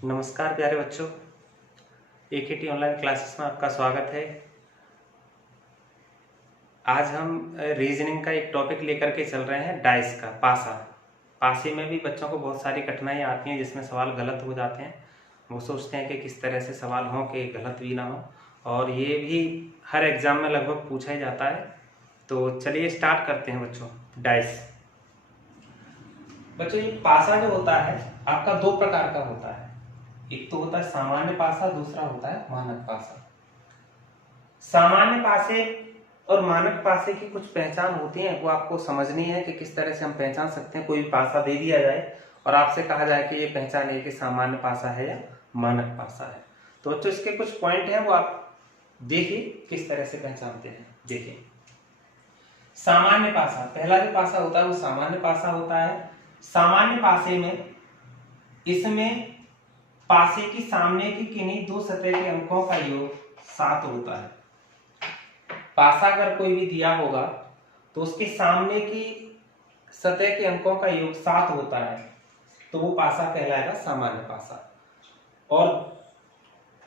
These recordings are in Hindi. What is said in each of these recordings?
नमस्कार प्यारे बच्चों, एकेटी ऑनलाइन क्लासेस में आपका स्वागत है। आज हम रीजनिंग का एक टॉपिक लेकर के चल रहे हैं, डाइस का पासा। पासे में भी बच्चों को बहुत सारी कठिनाइयाँ आती हैं जिसमें सवाल गलत हो जाते हैं। वो सोचते हैं कि किस तरह से सवाल हों कि गलत भी ना हो, और ये भी हर एग्ज़ाम में लगभग पूछा ही जाता है। तो चलिए स्टार्ट करते हैं बच्चों। डाइस बच्चों, ये पासा जो होता है आपका दो प्रकार का होता है। एक तो होता है सामान्य पासा, दूसरा होता है मानक पासा। सामान्य पासे और मानक पासे की कुछ पहचान होती है, वो आपको समझनी है कि किस तरह से हम पहचान सकते हैं। कोई पासा दे दिया जाए और आपसे कहा जाए कि ये पहचान है कि सामान्य पासा है या मानक पासा है। तो बच्चों इसके कुछ पॉइंट हैं, वो आप देखिए किस तरह से पहचानते हैं। देखिए, सामान्य पासा, पहला जो पासा होता है वो सामान्य पासा होता है। सामान्य पासे में इसमें पासे की सामने की किन्हीं दो सतह के अंकों का योग 7 होता है। पासा अगर कोई भी दिया होगा तो उसके सामने की सतह के अंकों का योग 7 होता है, तो वो पासा कहलाएगा सामान्य पासा। और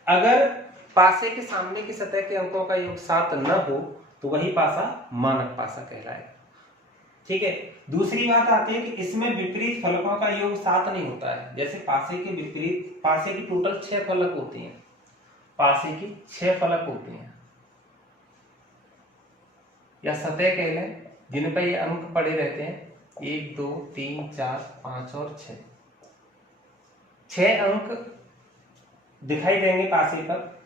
अगर पासे के सामने की सतह के अंकों का योग 7 न हो तो वही पासा मानक पासा कहलाएगा। ठीक है। दूसरी बात आती है कि इसमें विपरीत फलकों का योग 7 नहीं होता है। जैसे पासे के विपरीत, पासे की टोटल 6 फलक होती हैं, पासे की 6 फलक होती हैं या सतह कह लें, जिन पर ये अंक पड़े रहते हैं 1 2 3 4 5 और 6। 6 अंक दिखाई देंगे पासे पर,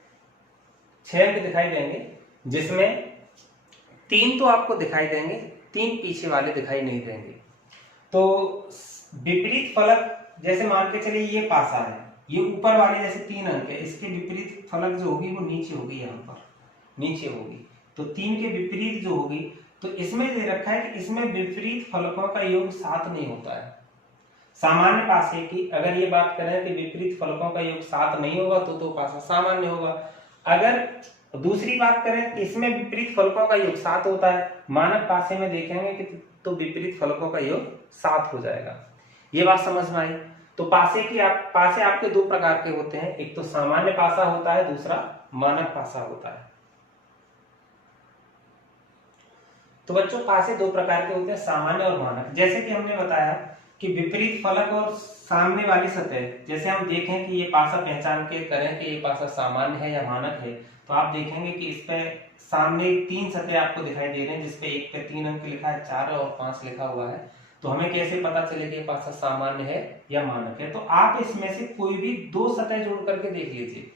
6 अंक दिखाई देंगे, जिसमें 3 तो आपको दिखाई देंगे, 3 पीछे वाले दिखाई नहीं देंगे। तो विपरीत फलक, जैसे मान के चलिए ये पासा है, ये ऊपर वाले जैसे 3 अंक है, इसके विपरीत फलक जो होगी वो नीचे होगी, यहाँ पर नीचे होगी। तो 3 के विपरीत जो होगी, तो इसमें दे रखा है कि इसमें विपरीत फलकों का योग 7 नहीं होता है। सामान्य पासे की अगर ये बात करें कि विपरीत फलकों का योग 7 नहीं होगा तो पासा सामान्य होगा। अगर दूसरी बात करें कि इसमें विपरीत फलकों का योग 7 होता है, मानक पासे में देखेंगे कि तो विपरीत फलकों का योग 7 हो जाएगा। ये बात समझ में आई। तो पासे आपके दो प्रकार के होते हैं, एक तो सामान्य पासा होता है, दूसरा मानक पासा होता है। तो बच्चों पासे दो प्रकार के होते हैं, सामान्य और मानक। जैसे कि हमने बताया कि विपरीत फलक और सामने वाली सतह, जैसे हम देखें कि ये पासा पहचान के करें कि ये पासा सामान्य है या मानक है, तो आप देखेंगे कि इस पे सामने 3 सतह आपको दिखाई दे रहे हैं, जिसपे एक पे 3 अंक लिखा है, 4 और 5 लिखा हुआ है। तो हमें कैसे पता चले कि ये पासा सामान्य है या मानक है? तो आप इसमें से कोई भी 2 सतह जोड़ करके देख लीजिए।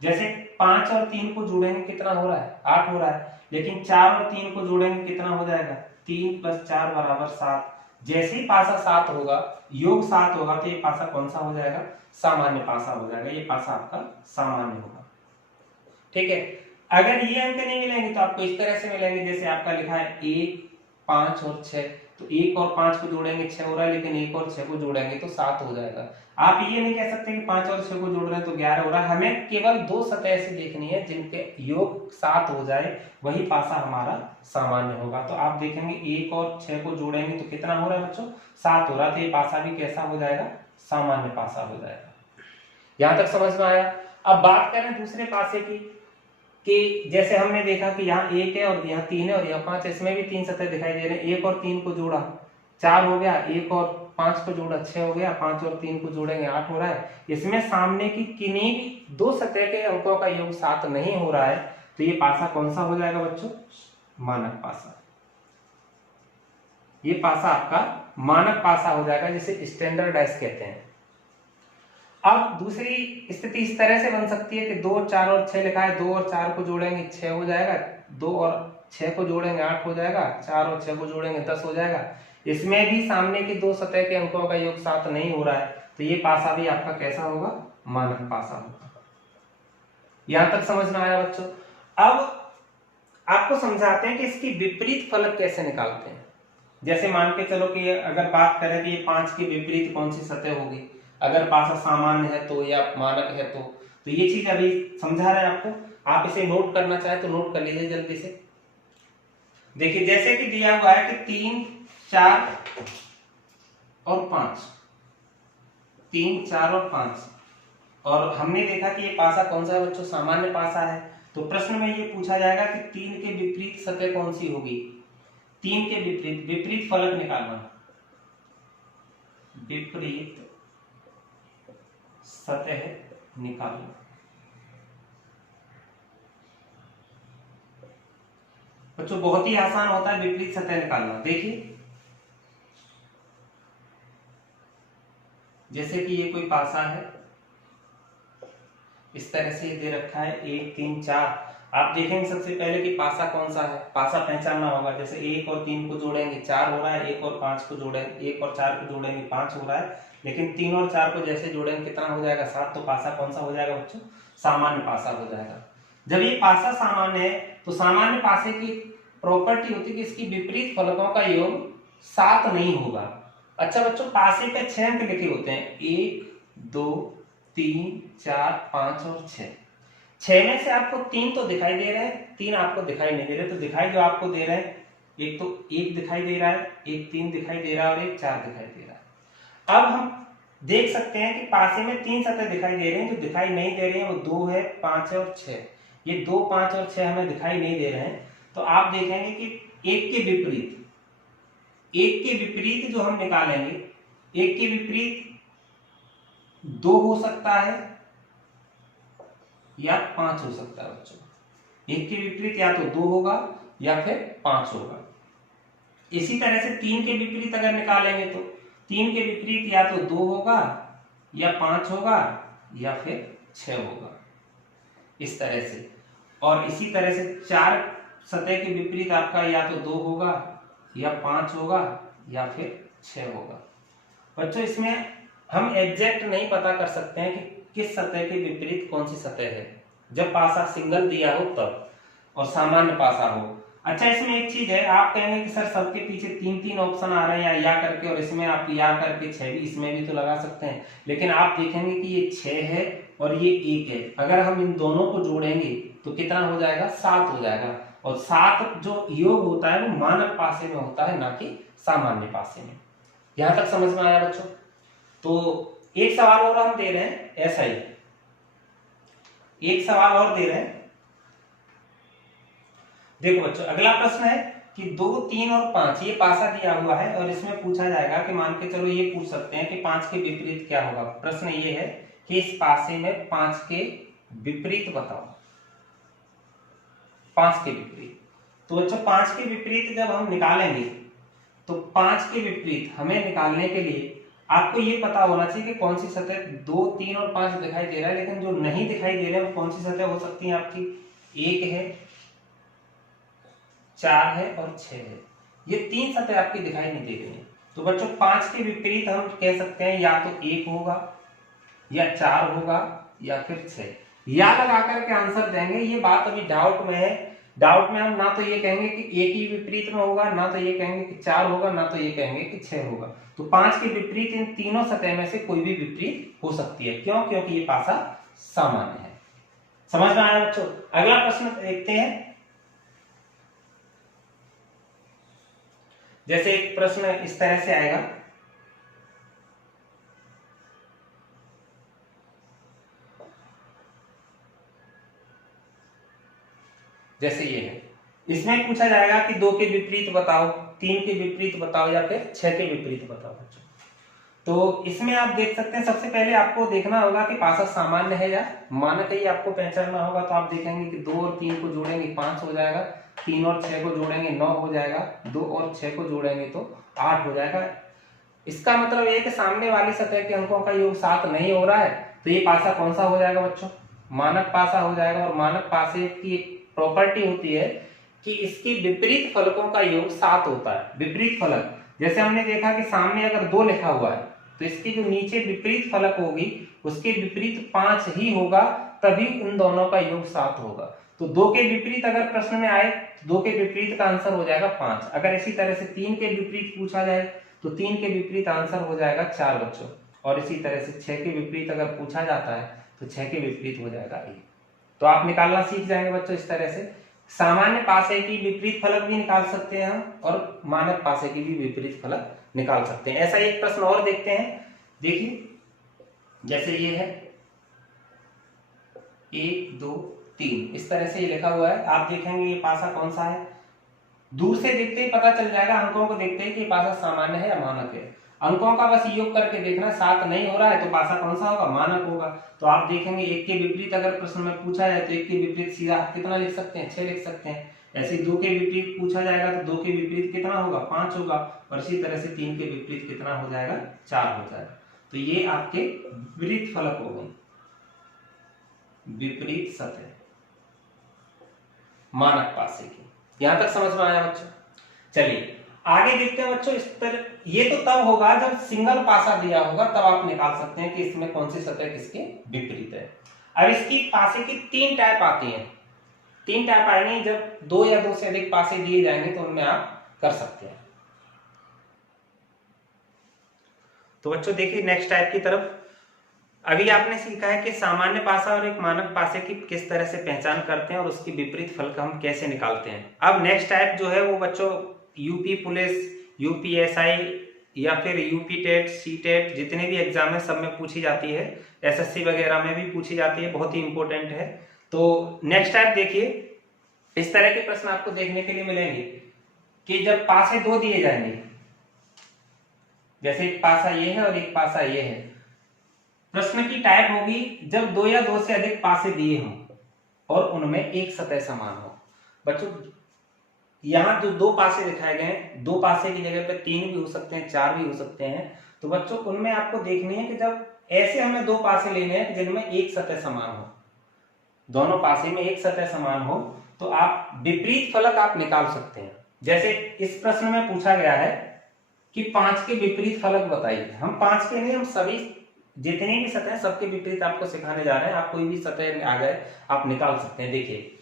जैसे 5 और 3 को जोड़ेंगे कितना हो रहा है? 8 हो रहा है। लेकिन 4 और 3 को जोड़ेंगे कितना हो जाएगा? 3 + 4 = 7। जैसे ही पासा 7 होगा, योग 7 होगा, तो ये पासा कौन सा हो जाएगा? सामान्य पासा हो जाएगा। ये पासा आपका सामान्य होगा। ठीक है। अगर ये अंक नहीं मिलेंगे तो आपको इस तरह से मिलेंगे, जैसे आपका लिखा है 1 5 और 6, तो 1 और 5 को जोड़ेंगे 6 हो रहा है, लेकिन 1 और 6 को जोड़ेंगे तो 7 हो जाएगा। आप ये नहीं कह सकते कि 5 और 6 को जोड़ रहे हैं तो 11 हो रहा है। हमें केवल 2 सतह ऐसी देखनी है जिनके योग 7 हो जाए, वही पासा हमारा सामान्य होगा। तो आप देखेंगे 1 और 6 को जोड़ेंगे तो कितना हो रहा है बच्चों? 7 हो रहा है। तो ये पासा भी कैसा हो जाएगा? सामान्य पासा हो जाएगा। यहां तक समझ में आया? अब बात करें दूसरे पासे की, कि जैसे हमने देखा कि यहाँ 1 है और यहाँ 3 है और यहाँ 5, इसमें भी 3 सतह दिखाई दे रहे हैं। 1 और 3 को जोड़ा 4 हो गया, 1 और 5 को जोड़ा 6 हो गया, 5 और 3 को जोड़ेंगे 8 हो रहा है। इसमें सामने की किन्हीं भी 2 सतह के अंकों का योग 7 नहीं हो रहा है, तो ये पासा कौन सा हो जाएगा बच्चों? मानक पासा। ये पासा आपका मानक पासा हो जाएगा, जिसे स्टैंडर्डाइज कहते हैं। अब दूसरी स्थिति इस तरह से बन सकती है कि 2 4 और 6 लिखा है, 2 और 4 को जोड़ेंगे 6 हो जाएगा, 2 और 6 को जोड़ेंगे 8 हो जाएगा, 4 और 6 को जोड़ेंगे 10 हो जाएगा। इसमें भी सामने की 2 सतह के अंकों का योग 7 नहीं हो रहा है, तो ये पासा भी आपका कैसा होगा? मानक पासा होगा। यहां तक समझ में आया बच्चों? अब आपको समझाते हैं कि इसकी विपरीत फलक कैसे निकालते हैं। जैसे मान के चलो कि अगर बात करें कि ये 5 के विपरीत कौन सी सतह होगी, अगर पासा सामान्य है तो या मानक है तो ये चीज अभी समझा रहे हैं आपको। आप इसे नोट करना चाहे तो नोट कर लीजिए जल्दी से। देखिए जैसे कि दिया हुआ है कि 3 4 और 5, 3 4 और 5, और हमने देखा कि ये पासा कौन सा है बच्चों, सामान्य पासा है। तो प्रश्न में ये पूछा जाएगा कि 3 के विपरीत सतह कौन सी होगी। 3 के विपरीत फलक निकालना, विपरीत सतह निकालना। बच्चों बहुत ही आसान होता है विपरीत सतह निकालना। देखिए जैसे कि ये कोई पासा है, इस तरह से दे रखा है 1 3 4। आप देखेंगे सबसे पहले कि पासा कौन सा है, पासा पहचानना होगा। जैसे 1 और 3 को जोड़ेंगे 4 हो रहा है, 1 और 5 को जोड़ेंगे, 1 और 4 को जोड़ेंगे 5 हो रहा है, लेकिन 3 और 4 को जैसे जोड़ेंगे कितना हो जाएगा 7। तो पासा कौन सा हो जाएगा बच्चों, सामान्य पासा हो जाएगा। जब ये पासा सामान्य है तो सामान्य पासे की प्रॉपर्टी होती है कि इसकी विपरीत फलकों का योग 7 नहीं होगा। अच्छा बच्चों, पासे पे 6 अंक लिखे होते हैं, 1 2 3 4 5 और 6। 6 में से आपको 3 तो दिखाई दे रहे हैं, 3 आपको दिखाई नहीं दे रहे। तो दिखाई जो आपको दे रहे हैं, एक तो 1 दिखाई दे रहा है, एक 3 दिखाई दे रहा है और एक 4 दिखाई दे रहा है। अब हम देख सकते हैं कि पासे में 3 सतह दिखाई दे रहे हैं, जो दिखाई नहीं दे रहे हैं वो 2 है, 5 है और 6। ये 2 5 और 6 हमें दिखाई नहीं दे रहे हैं। तो आप देखेंगे कि एक के विपरीत जो हम निकालेंगे, एक के विपरीत 2 हो सकता है या 5 हो सकता है बच्चों। एक के विपरीत या तो 2 होगा या फिर 5 होगा। इसी तरह से 3 के विपरीत अगर निकालेंगे तो 3 के विपरीत या तो 2 होगा या 5 होगा या फिर 6 होगा, इस तरह से। और इसी तरह से 4 सतह के विपरीत आपका या तो 2 होगा या 5 होगा या फिर 6 होगा। बच्चों इसमें हम एग्जैक्ट नहीं पता कर सकते हैं कि किस सतह के विपरीत कौन सी सतह है, जब पासा सिंगल दिया हो तब और सामान्य पासा हो। अच्छा इसमें एक चीज है, आप कहेंगे कि सर सबके पीछे 3 ऑप्शन आ रहे हैं या करके, और इसमें आप या करके 6 भी इसमें भी तो लगा सकते हैं। लेकिन आप देखेंगे कि ये 6 है और ये 1 है, अगर हम इन दोनों को जोड़ेंगे तो कितना हो जाएगा, 7 हो जाएगा। और 7 जो योग होता है वो मानक पासे में होता है, ना कि सामान्य पासे में। यहां तक समझ में आया बच्चों? तो एक सवाल और हम दे रहे हैं, ऐसा ही एक सवाल और दे रहे हैं। देखो बच्चों अगला प्रश्न है कि 2 3 और 5 ये पासा दिया हुआ है और इसमें पूछा जाएगा कि मान के चलो ये पूछ सकते हैं कि 5 के विपरीत क्या होगा। प्रश्न ये है कि इस पासे में 5 के विपरीत बताओ, 5 के विपरीत। तो बच्चों 5 के विपरीत जब हम निकालेंगे तो 5 के विपरीत हमें निकालने के लिए आपको ये पता होना चाहिए कि कौन सी सतह 2 3 और 5 दिखाई दे रहा है, लेकिन जो नहीं दिखाई दे रहे हैं वो कौन सी सतह हो सकती है आपकी, 1 है, 4 है और 6 है। ये 3 सतह आपकी दिखाई नहीं दे रही है। तो बच्चों 5 के विपरीत हम कह सकते हैं या तो 1 होगा या 4 होगा या फिर 6। या लगा करके आंसर देंगे। ये बात अभी डाउट में है, डाउट में हम ना तो ये कहेंगे कि 1 ही विपरीत में होगा, ना तो ये कहेंगे कि 4 होगा, ना तो ये कहेंगे कि 6 होगा। तो 5 के विपरीत इन तीनों सतह में से कोई भी विपरीत हो सकती है। क्यों? क्योंकि ये पासा सामान्य है। समझ में आया बच्चों? अगला प्रश्न देखते हैं। जैसे एक प्रश्न इस तरह से आएगा, जैसे ये है, इसमें पूछा जाएगा कि 2 के विपरीत बताओ, 3 के विपरीत बताओ या फिर 6 के विपरीत बताओ बच्चों। तो इसमें आप देख सकते हैं, सबसे पहले आपको देखना होगा कि पासा सामान्य है या मानक है, ये आपको पहचानना होगा। तो आप देखेंगे कि 2 और 3 को जोड़ेंगे 5 हो जाएगा, 3 और 6 को जोड़ेंगे 9 हो जाएगा, 2 और 6 को जोड़ेंगे तो 8 हो जाएगा। इसका मतलब ये कि सामने वाली सतह के अंकों का योग 7 नहीं हो रहा है, तो ये पासा कौन सा हो जाएगा बच्चों, मानक पासा हो जाएगा। और मानक पासे की प्रॉपर्टी होती है कि इसकी विपरीत फलकों का योग 7 होता है। विपरीत फलक, जैसे हमने देखा कि सामने अगर 2 लिखा हुआ है तो इसकी जो नीचे विपरीत फलक होगी उसके विपरीत 5 ही होगा, तभी इन दोनों का योग 7 होगा। तो 2 के विपरीत अगर प्रश्न में आए तो 2 के विपरीत का आंसर हो जाएगा 5। अगर इसी तरह से 3 के विपरीत पूछा जाए तो 3 के विपरीत आंसर हो जाएगा 4 बच्चों। और इसी तरह से 6 के विपरीत अगर पूछा जाता है तो 6 के विपरीत हो जाएगा 1। तो आप निकालना सीख जाएंगे बच्चों। इस तरह से सामान्य पासे की विपरीत फलक भी निकाल सकते हैं हम, और मानक पासे की भी विपरीत फलक निकाल सकते हैं। ऐसा एक प्रश्न और देखते हैं। देखिए जैसे ये है, 1 2 3 इस तरह से ये लिखा हुआ है। आप देखेंगे ये पासा कौन सा है, दूर से देखते ही पता चल जाएगा, अंकों को देखते ही कि पासा सामान्य है या मानक है। अंकों का बस योग करके देखना, 7 नहीं हो रहा है तो पासा कौन सा होगा, मानक होगा। तो आप देखेंगे 1 के विपरीत अगर प्रश्न में पूछा जाए तो 1 के विपरीत सीधा कितना लिख सकते हैं, 6 लिख सकते हैं। ऐसे 2 के विपरीत पूछा जाएगा तो 2 के विपरीत कितना होगा, 5 होगा। और इसी तरह से 3 के विपरीत कितना हो जाएगा, 4 हो जाएगा। तो ये आपके विपरीत फलक हो गए, विपरीत सतह मानक पासे की। यहां तक समझ में आया बच्चों? चलिए आगे देखते हैं बच्चों। इस पर ये तो तब होगा जब सिंगल पासा दिया होगा, तब आप निकाल सकते हैं कि इसमें कौन सी सतह किसके विपरीत है। अब इसकी पासे की 3 टाइप आती हैं, 3 टाइप आएंगे। जब 2 या 2 से अधिक पासे दिए जाएंगे तो उनमें आप कर सकते हैं। तो बच्चों देखिए नेक्स्ट टाइप की तरफ। अभी आपने सीखा है कि सामान्य पासा और एक मानक पासे की किस तरह से पहचान करते हैं और उसकी विपरीत फल का हम कैसे निकालते हैं। अब नेक्स्ट टाइप जो है वो बच्चों यूपी पुलिस, यूपीएसआई या फिर यूपी टेट, सी टेट जितने भी एग्जाम है सब में पूछी जाती है, एसएससी वगैरह में भी पूछी जाती है, बहुत ही इंपॉर्टेंट है। तो नेक्स्ट टाइप देखिए, इस तरह के प्रश्न आपको देखने के लिए मिलेंगे कि जब पासे 2 दिए जाएंगे, जैसे एक पासा ये है और एक पासा ये है, प्रश्न की टाइप होगी जब 2 या 2 से अधिक पासे दिए हों और उनमें एक सतह समान हो। बच्चों यहां जो 2 पासे दिखाए गए हैं, 2 पासे की जगह पे 3 भी हो सकते हैं, 4 भी हो सकते हैं। तो बच्चों उनमें आपको देखनी है कि जब ऐसे हमें 2 पासे लेने हैं जिनमें एक सतह समान हो, दोनों पासे में एक सतह समान हो, तो आप विपरीत फलक आप निकाल सकते हैं। जैसे इस प्रश्न में पूछा गया है कि 5 के विपरीत फलक बताइए। हम 5 के नहीं, हम सभी जितनी भी सतह सबके विपरीत आपको सिखाने जा रहे हैं। आप कोई भी सतह आ जाए आप निकाल सकते हैं। देखिए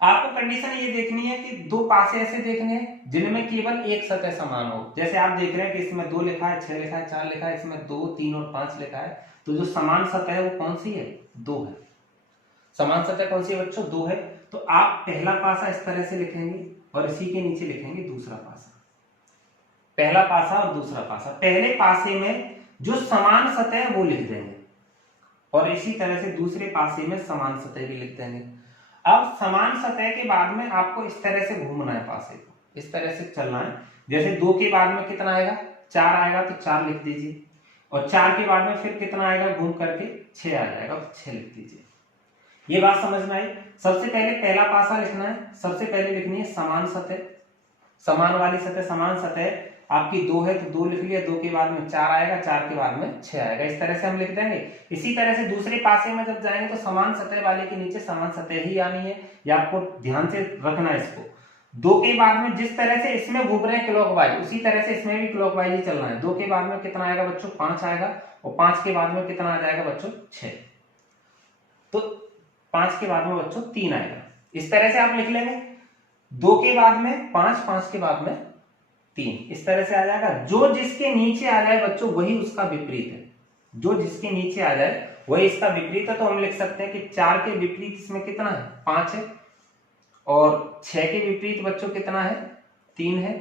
आपको कंडीशन ये देखनी है कि 2 पासे ऐसे देखने हैं जिनमें केवल एक सतह समान हो। जैसे आप देख रहे हैं कि इसमें 2 लिखा है, 6 लिखा है, 4 लिखा है, इसमें 2 3 और 5 लिखा है। तो जो समान सतह है वो कौन सी है, 2 है। समान सतह कौन सी है बच्चों, 2 है। तो आप पहला पासा इस तरह से लिखेंगे और इसी के नीचे लिखेंगे दूसरा पासा। पहला पासा और दूसरा पासा, पहले पासे में जो समान सतह है वो लिख देंगे और इसी तरह से दूसरे पासे में समान सतह भी लिख देंगे। अब समान सतह के बाद में आपको इस तरह से घूमना है, पासे को इस तरह से चलना है। जैसे 2 के बाद में कितना आएगा, 4 आएगा तो 4 लिख दीजिए, और 4 के बाद में फिर कितना आएगा, घूम करके 6 आ जाएगा तो 6 लिख दीजिए। ये बात समझ में आई। सबसे पहले पहला पासा लिखना है, सबसे पहले लिखनी है समान सतह, समान वाली सतह। समान सतह आपकी 2 है तो 2 लिख लिया, 2 के बाद में 4 आएगा, 4 के बाद में 6 आएगा, इस तरह से हम लिख देंगे। इसी तरह से दूसरे पासे में जब जाएंगे तो समान सतह वाले के नीचे समान सतह ही आनी है, या आपको ध्यान से रखना है इसको। 2 के बाद में जिस तरह से इसमें घूम रहे हैं क्लॉकवाइज, उसी तरह से इसमें भी क्लॉकवाइज ही चलना है। 2 के बाद में कितना आएगा बच्चों, 5 आएगा, और 5 के बाद में कितना आ जाएगा बच्चों, 6। तो 5 के बाद में बच्चों 3 आएगा, इस तरह से आप लिख लेंगे। 2 के बाद में 5, 5 के बाद में 3, इस तरह से आ जाएगा। जो जिसके नीचे आ जाए बच्चों वही उसका विपरीत है, जो जिसके नीचे आ जाए वही इसका विपरीत है। तो हम लिख सकते हैं कि 4 के विपरीत इसमें कितना है, 5 है, और 6 के विपरीत बच्चों कितना है, 3 है।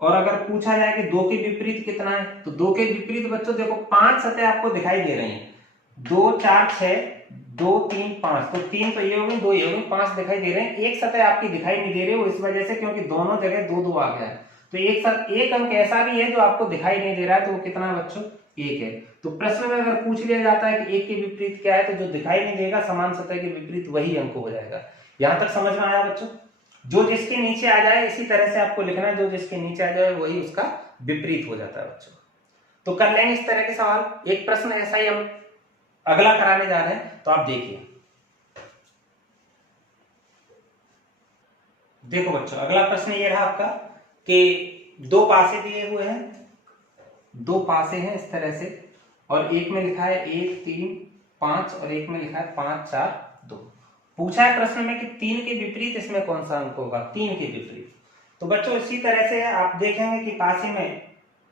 और अगर पूछा जाए कि 2 के विपरीत कितना है, तो 2 के विपरीत बच्चों देखो 5 सतह आपको दिखाई दे रही है, 2 4 6, 2 3 5, तो 3 तो ये हो गई, 2 ये हो गई, 5 दिखाई दे रहे हैं। एक सतह आपकी दिखाई नहीं दे रही, वो इस वजह से क्योंकि दोनों जगह 2 2 आ गया है। तो एक अंक ऐसा भी है जो आपको दिखाई नहीं दे रहा है, तो वो कितना है बच्चों, 1 है। तो प्रश्न में अगर पूछ लिया जाता है कि 1 के विपरीत क्या है, तो जो दिखाई नहीं देगा समान सतह के विपरीत वही अंक हो जाएगा। यहां तक समझ में आया बच्चों? जो जिसके नीचे आ जाए इसी तरह से आपको लिखना है, जो जिसके नीचे आ जाए वही उसका विपरीत हो जाता है बच्चों। तो कर लेंगे इस तरह के सवाल। एक प्रश्न ऐसा ही हम अगला कराने जा रहे हैं, तो आप देखिए। देखो बच्चों अगला प्रश्न ये रहा आपका कि 2 पासे दिए हुए हैं, 2 पासे हैं इस तरह से, और एक में लिखा है 1 3 5 और एक में लिखा है 5 4 2। पूछा है प्रश्न में कि 3 के विपरीत इसमें कौन सा अंक होगा, 3 के विपरीत। तो बच्चों इसी तरह से आप देखेंगे कि पासे में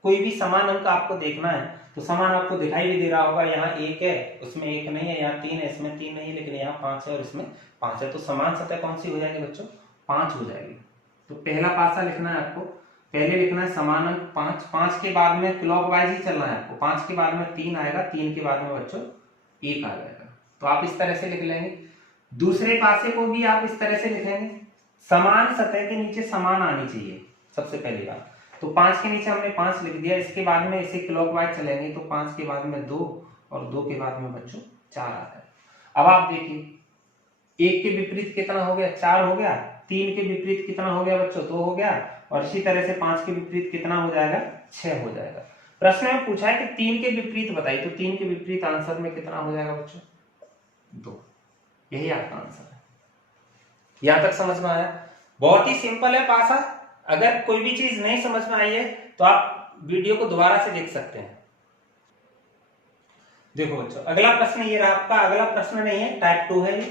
कोई भी समान अंक आपको देखना है, तो समान आपको दिखाई भी दे रहा होगा। यहाँ 1 है, उसमें 1 नहीं है, यहाँ 3 है, इसमें 3 नहीं है, लेकिन यहाँ 5 है और इसमें 5 है। तो समान सतह कौन सी हो जाएगी बच्चों, 5 हो जाएगी। तो पहला पासा लिखना है आपको, पहले लिखना है समान अंक 5, 5 के बाद में क्लॉकवाइज ही चलना है आपको। 5 के बाद में 3 आएगा, 3 के बाद में बच्चों 1 आ जाएगा। तो आप इस तरह से लिख लेंगे। दूसरे पासे को भी आप इस तरह से लिखेंगे, समान सतह के नीचे समान आनी चाहिए सबसे पहली बात। तो 5 के नीचे हमने 5 लिख दिया, इसके बाद में इसे क्लॉकवाइज चलेंगे तो 5 के बाद में 2 और 2 के बाद में बच्चों 4 आता है। अब आप देखिए 1 के विपरीत कितना हो गया, 4 हो गया, 3 के विपरीत कितना हो गया बच्चों, 2 हो गया, और इसी तरह से 5 के विपरीत कितना हो जाएगा, 6 हो जाएगा। प्रश्न में पूछा है कि 3 के विपरीत बताइए, तो 3 के विपरीत आंसर में कितना हो जाएगा बच्चों, 2। यही आपका आंसर है। यहां तक समझ में आया? बहुत ही सिंपल है पासा। अगर कोई भी चीज नहीं समझ में आई है तो आप वीडियो को दोबारा से देख सकते हैं। देखो बच्चों, अगला प्रश्न ये रहा आपका। अगला प्रश्न नहीं है, टाइप 2 है।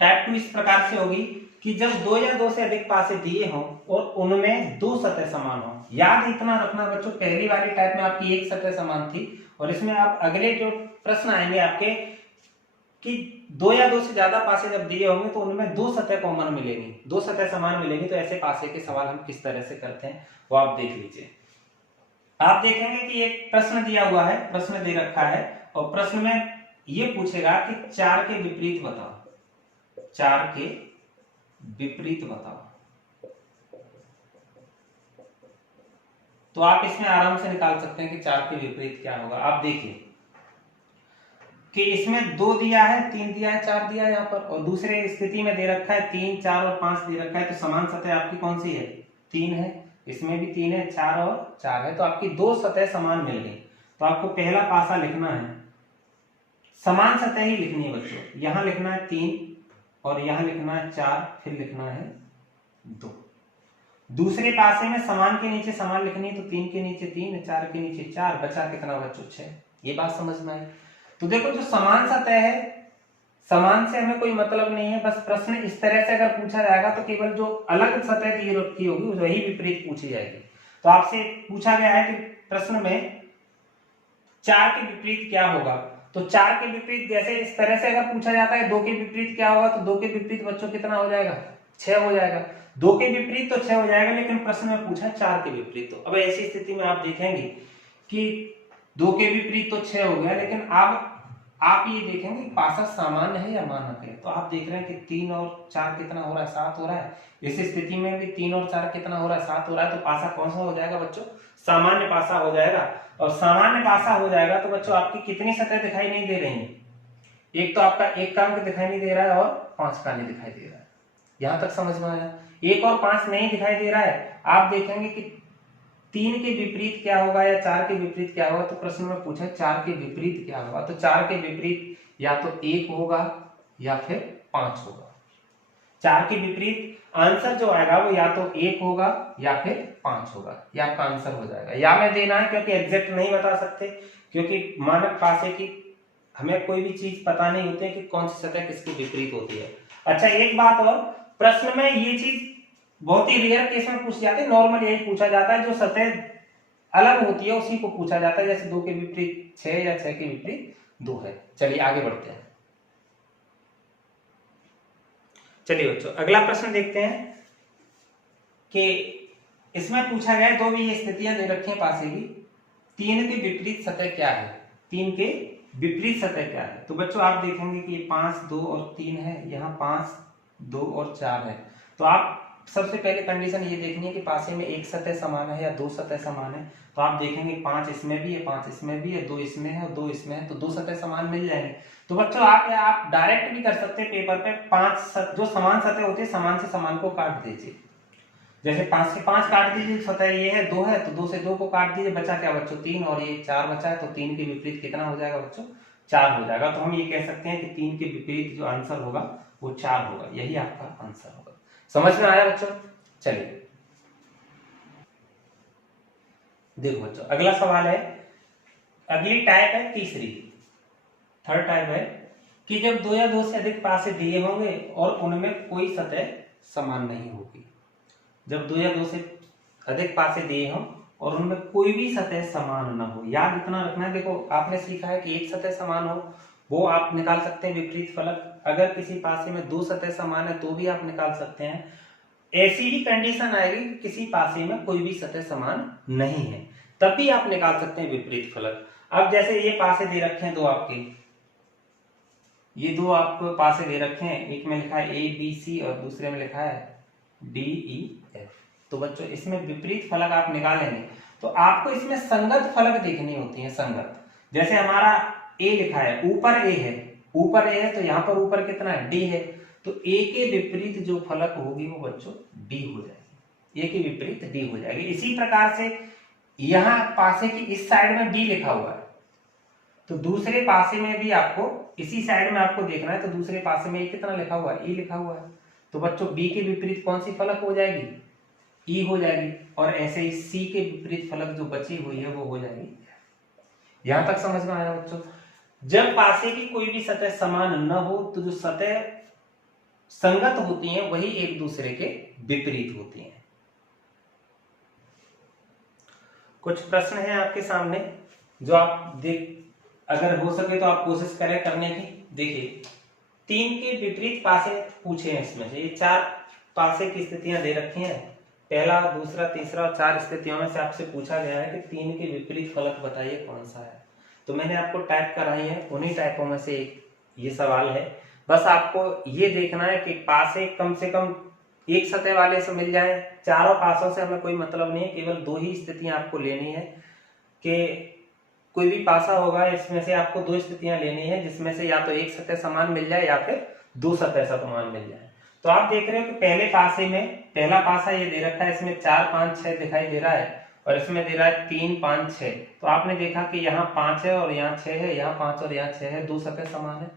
टाइप 2 इस प्रकार से होगी कि जब 2 या 2 से अधिक पासे दिए हों और उनमें 2 सतह समान हो। याद इतना रखना बच्चों, पहली वाली टाइप में आपकी एक सतह समान थी, और इसमें आप अगले जो प्रश्न आएंगे आपके कि 2 या 2 से ज्यादा पासे जब दिए होंगे तो उनमें 2 सतह कॉमन मिलेंगी, 2 सतह समान मिलेंगी। तो ऐसे पासे के सवाल हम किस तरह से करते हैं वो आप देख लीजिए। आप देखेंगे कि एक प्रश्न दिया हुआ है, प्रश्न दे रखा है, और प्रश्न में ये पूछेगा कि 4 के विपरीत बताओ, 4 के विपरीत बताओ। तो आप इसमें आराम से निकाल सकते हैं कि 4 के विपरीत क्या होगा। आप देखिए कि इसमें 2 दिया है, 3 दिया है, 4 दिया है यहाँ पर, और दूसरे स्थिति में दे रखा है 3, 4 और 5 दे रखा है। तो समान सतह आपकी कौन सी है, 3 है, इसमें भी 3 है, 4 और 4 है, तो आपकी 2 सतह समान मिल गई। तो आपको पहला पासा लिखना है, समान सतह ही लिखनी है बच्चों। यहां लिखना है 3 और यहां लिखना है 4, फिर लिखना है 2। दूसरे पासे में समान के नीचे समान लिखनी है, तो 3 के नीचे 3, 4 के नीचे 4, बचा कितना बच्चों, 6। ये बात समझ में आई? तो देखो जो समान सतह है, समान से हमें कोई मतलब नहीं है, बस प्रश्न इस तरह से अगर पूछा जाएगा तो केवल जो अलग सतह दी रखी होगी वही विपरीत पूछी जाएगी। तो आपसे पूछा गया है कि प्रश्न में 4 के विपरीत क्या होगा, तो 4 के विपरीत जैसे इस तरह से अगर पूछा जाता है 2 के विपरीत क्या होगा, तो 2 के विपरीत बच्चों कितना हो जाएगा, 6 हो जाएगा। 2 के विपरीत तो 6 हो जाएगा, लेकिन प्रश्न में पूछा 4 के विपरीत। तो अब ऐसी स्थिति में आप देखेंगे कि 2 के विपरीत तो 6 हो गया, लेकिन अब आप ये देखेंगे पासा सामान्य है या मानक है। तो आप देख रहे हैं कि 3 और 4 कितना हो रहा है, 7 हो रहा है। इस स्थिति में भी 3 और 4 कितना हो रहा है, 7 हो रहा है। तो पासा कौन सा हो जाएगा बच्चों, सामान्य पासा हो जाएगा। और सामान्य पासा हो जाएगा तो बच्चों आपकी कितनी सतह दिखाई नहीं दे रही है, एक तो आपका 1 का अंक दिखाई नहीं दे रहा है और 5 का नहीं दिखाई दे रहा है। यहां तक समझ में आया? 1 और 5 नहीं दिखाई दे रहा है। आप देखेंगे कि 3 के विपरीत क्या होगा या 4 के विपरीत क्या होगा, तो प्रश्न में पूछा 4 के विपरीत क्या होगा, तो 4 के विपरीत या तो 1 होगा या फिर 5 होगा। 4 के विपरीत आंसर जो आएगा वो या तो 1 होगा या फिर 5 होगा। ये आपका आंसर हो जाएगा। या में देना है क्योंकि एग्जैक्ट नहीं बता सकते, क्योंकि मानक पासे की हमें कोई भी चीज पता नहीं होती है कि कौन सी सतह किसके विपरीत होती है। अच्छा एक बात और, प्रश्न में ये चीज बहुत ही रेयर केस में पूछ जाती है, नॉर्मल यही पूछा जाता है जो सतह अलग होती है उसी को पूछा जाता है। जैसे 2 के विपरीत 6 या 6 के विपरीत 2 है। चलिए आगे बढ़ते हैं। चलिए बच्चों अगला प्रश्न देखते हैं कि इसमें पूछा गया है, 2 भी ये स्थितियां दे रखी हैं पासे की, 3 के विपरीत सतह क्या है, 3 के विपरीत सतह क्या है। तो बच्चों आप देखेंगे कि 5, 2 और 3 है, यहाँ 5, 2 और 4 है। तो आप सबसे पहले कंडीशन ये देखनी है कि पासे में एक सतह समान है या 2 सतह समान है। तो आप देखेंगे 5 इसमें भी है, 5 इसमें भी है, 2 इसमें है और 2 इसमें है, तो 2 सतह समान मिल जाएंगे। तो बच्चों आप डायरेक्ट भी कर सकते हैं पेपर पे, 5 जो समान सतह होती है समान से समान को काट दीजिए। जैसे 5 से 5 काट दीजिए, सतह ये है 2 है, तो 2 से 2 को काट दीजिए, बचा क्या बच्चों 3, और ये 4 बचा है, तो 3 के विपरीत कितना हो जाएगा बच्चों, 4 हो जाएगा। तो हम ये कह सकते हैं कि 3 के विपरीत जो आंसर होगा वो 4 होगा। यही आपका आंसर होगा। समझ में आया बच्चों? चलिए देखो बच्चों अगला सवाल है, अगली टाइप है तीसरी, थर्ड टाइप है कि जब 2 या 2 से अधिक पासे दिए होंगे और उनमें कोई सतह समान नहीं होगी। जब 2 या 2 से अधिक पासे दिए हों और उनमें कोई भी सतह समान ना हो। याद इतना रखना है, देखो आपने सीखा है कि एक सतह समान हो वो आप निकाल सकते हैं विपरीत फलक। अगर किसी पासे में 2 सतह समान है तो भी आप निकाल सकते हैं। ऐसी ही कंडीशन आएगी कि किसी पासे में कोई भी सतह समान नहीं है, तब भी आप निकाल सकते हैं विपरीत फलक। अब जैसे ये पासे दे रखे हैं 2 आपके, ये दो आपको पासे दे रखे हैं, एक में लिखा है ए बी सी और दूसरे में लिखा है डी ई एफ। तो बच्चों इसमें विपरीत फलक आप निकालेंगे तो आपको इसमें संगत फलक देखनी होती है, संगत। जैसे हमारा ए लिखा है, ऊपर ए है, ऊपर ए है तो यहाँ पर ऊपर कितना है, डी है, तो ए के विपरीत जो फलक होगी वो बच्चों डी हो जाएगी, ए के विपरीत डी हो जाएगी। इसी प्रकार से यहाँ पासे की इस साइड में बी लिखा हुआ है, तो दूसरे पासे में भी आपको इसी साइड में आपको देखना है, तो दूसरे पासे में कितना लिखा हुआ है, ई लिखा हुआ है, तो बच्चों बी के विपरीत कौन सी फलक हो जाएगी, ई हो जाएगी। और ऐसे ही सी के विपरीत फलक जो बची हुई है वो हो जाएगी। यहां तक समझ में आया बच्चों? जब पासे की कोई भी सतह समान न हो तो जो सतह संगत होती हैं वही एक दूसरे के विपरीत होती हैं। कुछ प्रश्न हैं आपके सामने जो आप देख, अगर हो सके तो आप कोशिश करें करने की। देखिए 3 के विपरीत पासे पूछे हैं, इसमें से ये 4 पासे की स्थितियां दे रखी हैं, पहला, दूसरा, तीसरा और 4 स्थितियों में से आपसे पूछा गया है कि 3 के विपरीत फलक बताइए कौन सा है। तो मैंने आपको टाइप कराई है, उन्हीं टाइपों में से एक ये सवाल है। बस आपको ये देखना है कि पासे कम से कम एक सतह वाले से मिल जाए, चारों पासों से हमें कोई मतलब नहीं है, केवल 2 ही स्थितियां आपको लेनी है कि कोई भी पासा होगा इसमें से आपको 2 स्थितियां लेनी है जिसमें से या तो एक सतह समान मिल जाए या फिर 2 सतह समान मिल जाए। तो आप देख रहे हो कि पहले पासे में, पहला पासा ये दे रखा है, इसमें 4 5 6 दिखाई दे रहा है और इसमें दे रहा है 3 5 6। तो आपने देखा कि यहाँ 5 है और यहाँ 6 है, यहाँ 5 और यहाँ 6 है, 2 सतह समान है।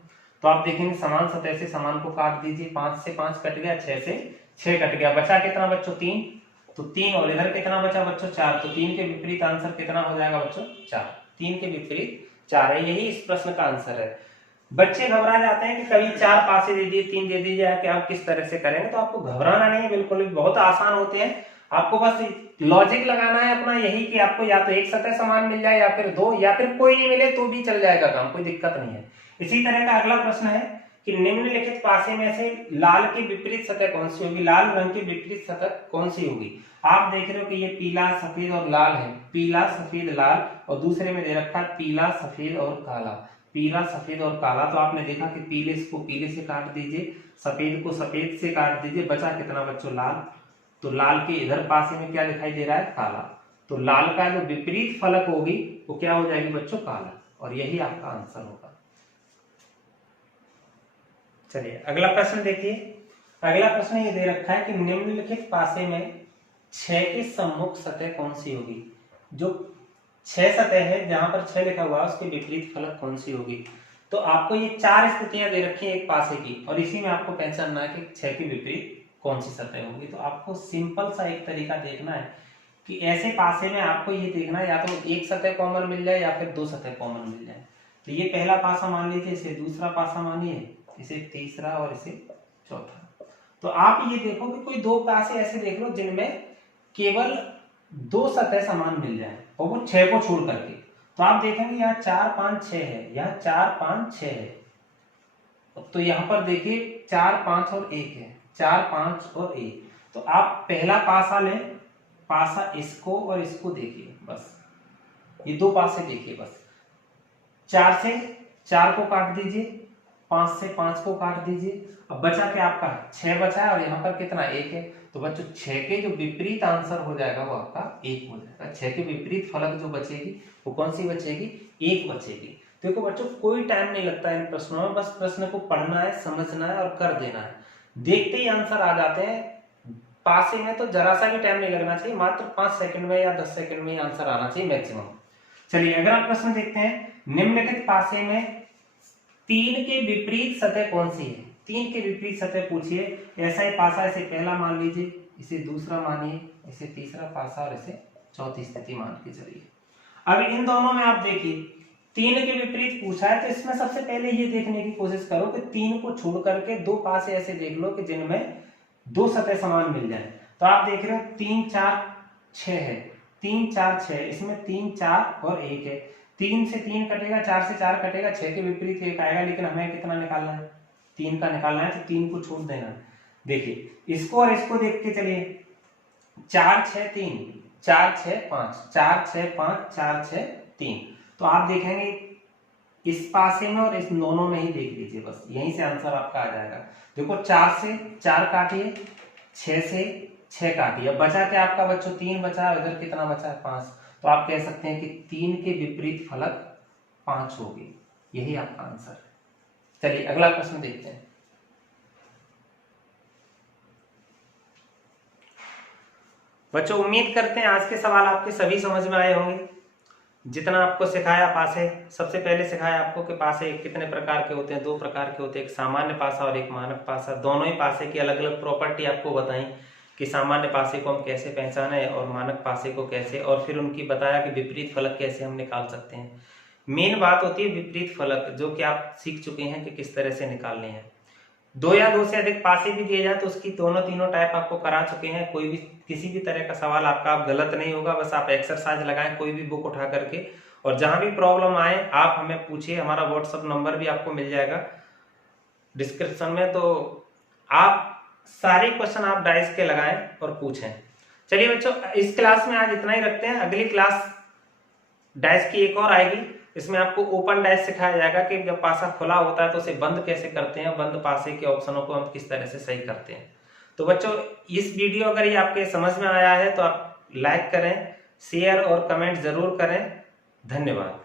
तो आप देखेंगे समान सतह से समान को काट दीजिए, 5 से 5 कट गया, 6 से 6 कट गया, बचा कितना बच्चों 3। तो 3 और इधर कितना बचा बच्चों 4। तो 3 के विपरीत आंसर कितना हो जाएगा बच्चों 4। 3 के विपरीत 4 है, यही इस प्रश्न का आंसर है। बच्चे घबरा जाते हैं कि कभी 4 पासे दे दिए, 3 दे दीजिए कि आप किस तरह से करेंगे। तो आपको घबराना नहीं है, बिल्कुल भी बहुत आसान होते हैं। आपको बस लॉजिक लगाना है अपना यही कि आपको या तो एक सतह समान मिल जाए या फिर 2, या फिर कोई नहीं मिले तो भी चल जाएगा काम, कोई दिक्कत नहीं है। इसी तरह का अगला प्रश्न है कि निम्नलिखित पासे में से लाल की विपरीत सतह कौन सी होगी, लाल रंग की विपरीत सतह कौन सी होगी। आप देख रहे हो कि ये पीला, सफेद और लाल है, पीला, सफेद, लाल, और दूसरे में दे रखा है पीला, सफेद और काला, पीला, सफेद और काला। तो आपने देखा कि पीले को पीले से काट दीजिए, सफेद को सफेद से काट दीजिए, बचा कितना बच्चों लाल। तो लाल के इधर पासे में क्या दिखाई दे रहा है, काला। तो लाल का जो विपरीत फलक होगी वो क्या हो जाएगी बच्चों, काला, और यही आपका आंसर होगा। चलिए अगला प्रश्न देखिए। अगला प्रश्न ये दे रखा है कि निम्नलिखित पासे में 6 के सम्मुख सतह कौन सी होगी। जो 6 सतह है जहां पर 6 लिखा हुआ है उसके विपरीत फलक कौन सी होगी। तो आपको ये 4 स्थितियां दे रखी है एक पासे की, और इसी में आपको पहचानना है कि 6 के विपरीत कौन सी सतह होगी। तो आपको सिंपल सा एक तरीका देखना है कि ऐसे पासे में आपको ये देखना है या तो एक सतह कॉमन मिल जाए या फिर 2 सतह कॉमन मिल जाए। तो ये पहला पासा मान लीजिए, इसे दूसरा पासा मानिए, इसे तीसरा और इसे चौथा। तो आप ये देखो कि कोई 2 पासे ऐसे देख लो जिनमें केवल 2 सतह समान मिल जाए और वो 6 को छोड़ करके। तो आप देखेंगे यहाँ 4 5 6 है, यहाँ 4 5 6 है, तो यहाँ पर देखिए 4 5 और 1 है, 4 5 और 1। तो आप पहला पासा लें, पासा इसको और इसको देखिए, बस ये 2 पासे देखिए, बस 4 से 4 को काट दीजिए, 5 से 5 को काट दीजिए, अब बचा क्या आपका 6 बचा है और यहाँ पर कितना 1 है। तो बच्चों 6 के जो विपरीत आंसर हो जाएगा वो आपका 1 हो जाएगा। 6 के विपरीत फलक जो बचेगी वो कौन सी बचेगी, 1 बचेगी। देखो बच्चों कोई टाइम नहीं लगता इन प्रश्नों में, बस प्रश्न को पढ़ना है, समझना है और कर देना है, देखते ही आंसर आ जाते हैं। पासे में तो जरा सा भी टाइम नहीं लगना चाहिए, मात्र 5 सेकंड में या 10 सेकंड में आंसर आना चाहिए मैक्सिमम। चलिए अगला प्रश्न देखते हैं। निम्नलिखित पासे में 3 के विपरीत सतह कौन सी है। 3 के विपरीत सतह पूछिए। ऐसा ही पासा, इसे पहला मान लीजिए, इसे दूसरा मानिए, इसे तीसरा पासा और इसे चौथी स्थिति मान के चलिए। अब इन दोनों में आप देखिए 3 के विपरीत पूछा है, तो इसमें सबसे पहले ये देखने की कोशिश करो कि 3 को छोड़ करके 2 पासे ऐसे देख लो कि जिनमें 2 सतह समान मिल जाए। तो आप देख रहे हो 3 4 6 है, 3 4 6, इसमें 3 4 और 1 है, 3 से 3 कटेगा, 4 से 4 कटेगा, 6 के विपरीत 1 आएगा, लेकिन हमें कितना निकालना है, 3 का निकालना है, तो 3 को छोड़ देना। देखिए इसको और इसको देख के चलिए, 4 6 3, 4 6 5, 4 6 5, 4 6 3। तो आप देखेंगे इस पासे में और इस दोनों में ही देख लीजिए, बस यहीं से आंसर आपका आ जाएगा। देखो 4 से 4 काटिए, 6 से 6 काटिए, अब बचा क्या आपका बच्चों 3 बचा है, इधर कितना बचा है 5। तो आप कह सकते हैं कि 3 के विपरीत फलक 5 होगी, यही आपका आंसर है। चलिए अगला प्रश्न देखते हैं। बच्चों उम्मीद करते हैं आज के सवाल आपके सभी समझ में आए होंगे। जितना आपको सिखाया पासे, सबसे पहले सिखाया आपको कि पासे कितने प्रकार के होते हैं, 2 प्रकार के होते हैं, एक सामान्य पासा और एक मानक पासा। दोनों ही पासे की अलग अलग प्रॉपर्टी आपको बताई कि सामान्य पासे को हम कैसे पहचाने और मानक पासे को कैसे, और फिर उनकी बताया कि विपरीत फलक कैसे हम निकाल सकते हैं। मेन बात होती है विपरीत फलक, जो कि आप सीख चुके हैं कि किस तरह से निकालने हैं। 2 या 2 से अधिक पासे भी दिए जाए तो उसकी दोनों तीनों टाइप आपको करा चुके हैं। कोई भी किसी भी तरह का सवाल आपका आप गलत नहीं होगा, बस आप एक्सरसाइज लगाएं कोई भी बुक उठा करके, और जहां भी प्रॉब्लम आए आप हमें पूछिए। हमारा व्हाट्सएप नंबर भी आपको मिल जाएगा डिस्क्रिप्शन में, तो आप सारे क्वेश्चन आप डाइस के लगाएं और पूछें। चलिए बच्चों इस क्लास में आज इतना ही रखते हैं। अगली क्लास डाइस की एक और आएगी, इसमें आपको ओपन डाइस सिखाया जाएगा कि जब पासा खुला होता है तो उसे बंद कैसे करते हैं, बंद पासे के ऑप्शनों को हम किस तरह से सही करते हैं। तो बच्चों इस वीडियो अगर ये आपके समझ में आया है तो आप लाइक करें, शेयर और कमेंट जरूर करें। धन्यवाद।